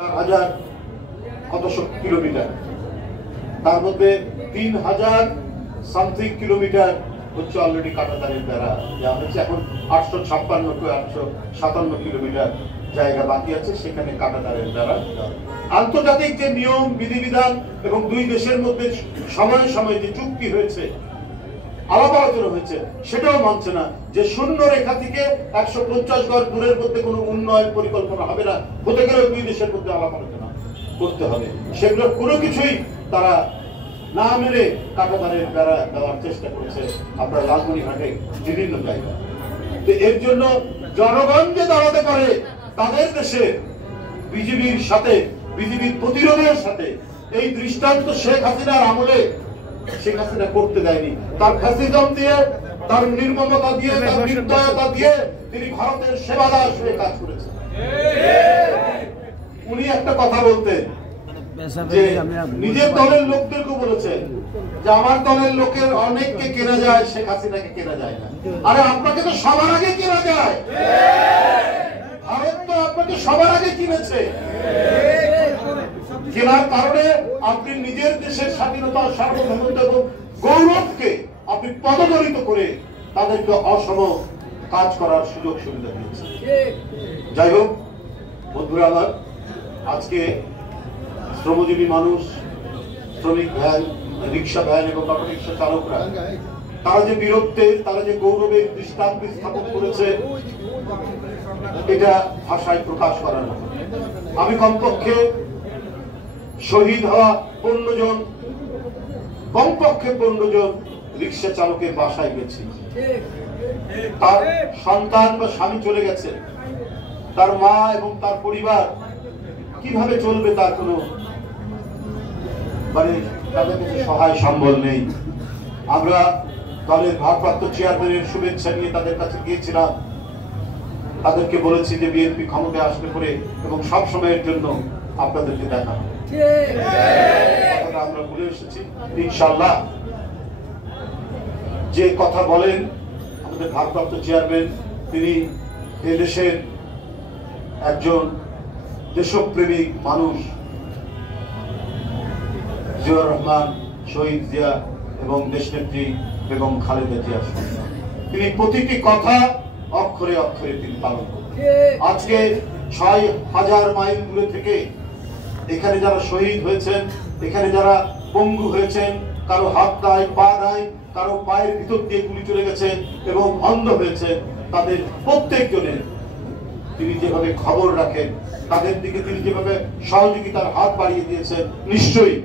4,000 কতশো kilometre, তার মধ্যে 3,000 something kilometre হচ্ছে অলরেডি কাঁটাতারের দ্বারা দেওয়া হয়েছে। এখন 857 কিলোমিটার জায়গা বাকি আছে, সেখানে কাঁটাতারের দ্বারা। আন্তর্জাতিক যে নিয়ম বিধিবিধান এবং দুই দেশের মধ্যে সময়ে সময়ে যে চুক্তি হয়েছে, আলাপ আলোচনা হয়েছে, সেটাও মানছে না যে শূন্য রেখা থেকে 150 গজ দূরের মধ্যে কোনো উন্নয়ন পরিকল্পনা হবে না, হতে গেলে দুই দেশের মধ্যে আলাপ আলোচনা করতে হবে। সেগুলো কোনো কিছুই তারা না মেনে কাঁটাতারের দ্বারা দেওয়ার চেষ্টা করেছে আপনার লালমনিরহাটে বিভিন্ন জায়গায়। তো এর জন্য জনগণ যে দাঁড়াতে পারে তাদের দেশে বিজেপির সাথে, বিজেপির প্রতিরোধের সাথে, এই দৃষ্টান্ত শেখ হাসিনার আমলে শেখ হাসিনা করতে দেয়নি। তার ফ্যাসিজম দিয়ে, তার নির্মমতা দিয়ে, তার নির্দয়তা দিয়ে তিনি ভারতের সেবাদাস হয়ে কাজ করেছেন। উনি একটা কথা বলতেন যে নিজের দলের লোকদেরকে বলেছেন যে আমার দলের লোকের অনেককে কেনা যায়, শেখ হাসিনাকে কেনা যায় না। আরে আপনাকে তো সবার আগে কেনা যায়, ভারত তো আপনাকে সবার আগে কিনেছে। কেনার কারণে আপনি নিজের দেশের স্বাধীনতা, সার্বভৌমত্ব এবং গৌরবকে আপনি পদদলিত করে তাদেরকে অসম কাজ করার সুযোগ সুবিধা দিয়েছে। যাই হোক বন্ধুরা আমার, আজকে শ্রমজীবী মানুষ, শ্রমিক ভ্যান, রিক্সা ভ্যান এবং অটো রিক্সা চালকরা তারা যে বীরত্বের, তারা যে গৌরবের দৃষ্টান্ত স্থাপন করেছে, এটা ভাষায় প্রকাশ করার মতো। আমি কমপক্ষে শহীদ হওয়া 15 জন, কমপক্ষে 15 জন রিক্সা চালকের বাসায় গেছি। তার সন্তান বা স্বামী চলে গেছে, তার মা এবং তার পরিবার কিভাবে চলবে তার কোনো তাদের কাছে সহায় সম্বল নেই। আমরা দলের ভারপ্রাপ্ত চেয়ারম্যানের শুভেচ্ছা নিয়ে তাদের কাছে গিয়েছিলাম, তাদেরকে বলেছি যে বিএনপি ক্ষমতায় আসলে পরে এবং সব সময়ের জন্য আপনাদেরকে দেখা আমরা বলে এসেছি। ইনশাআল্লাহ যে কথা বলেন আমাদের ভারপ্রাপ্ত চেয়ারম্যান, তিনি এদেশের একজন দেশপ্রেমিক মানুষ। জিয়াউর রহমান, শহীদ জিয়া এবং দেশনেত্রী বেগম খালেদা জিয়া, তিনি প্রতিটি কথা অক্ষরে অক্ষরে তিনি পালন করেন। আজকে 6,000 মাইল দূরে থেকে এখানে যারা শহীদ হয়েছেন, এখানে যারা পঙ্গু হয়েছেন, কারো হাত নাই, পা নাই, কারো পায়ের ভিতর দিয়ে গুলি চলে গেছে এবং অন্ধ হয়েছে, তাদের প্রত্যেকজনের তিনি যেভাবে খবর রাখেন, তাদের দিকে তিনি যেভাবে সহযোগিতার হাত বাড়িয়ে দিয়েছেন, নিশ্চয়ই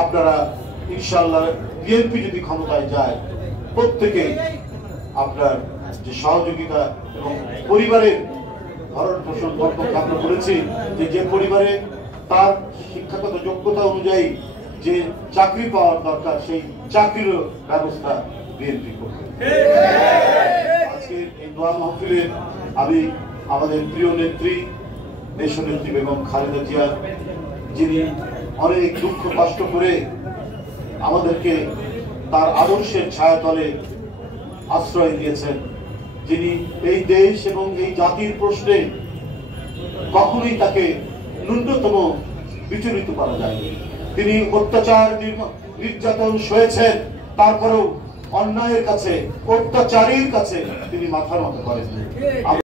আপনারা ইনশাআল্লাহ বিএনপি যদি ক্ষমতায় যায়, প্রত্যেকেই আপনার যে সহযোগিতা এবং পরিবারের ভরণ পোষণ কর্তব্য আমরা বলেছি যে পরিবারে তার শিক্ষাগত যোগ্যতা অনুযায়ী যে চাকরি পাওয়ার দরকার, সেই চাকরির ব্যবস্থা বিএনপি করবে। আজকের এই দোয়া মাহফিলে আমি আমাদের প্রিয় নেত্রী, দেশনেত্রী বেগম খালেদা জিয়া, যিনি অনেক দুঃখ কষ্ট করে আমাদেরকে তার আদর্শের ছায়াতলে আশ্রয় দিয়েছেন, যিনি এই দেশ এবং এই জাতির প্রশ্নে কখনোই তাকে ন্যূনতম বিচলিত করা যায়নি। তিনি অত্যাচার, নির্যাতন সয়েছেন, তারপরেও অন্যায়ের কাছে, অত্যাচারীর কাছে তিনি মাথা নত করেন।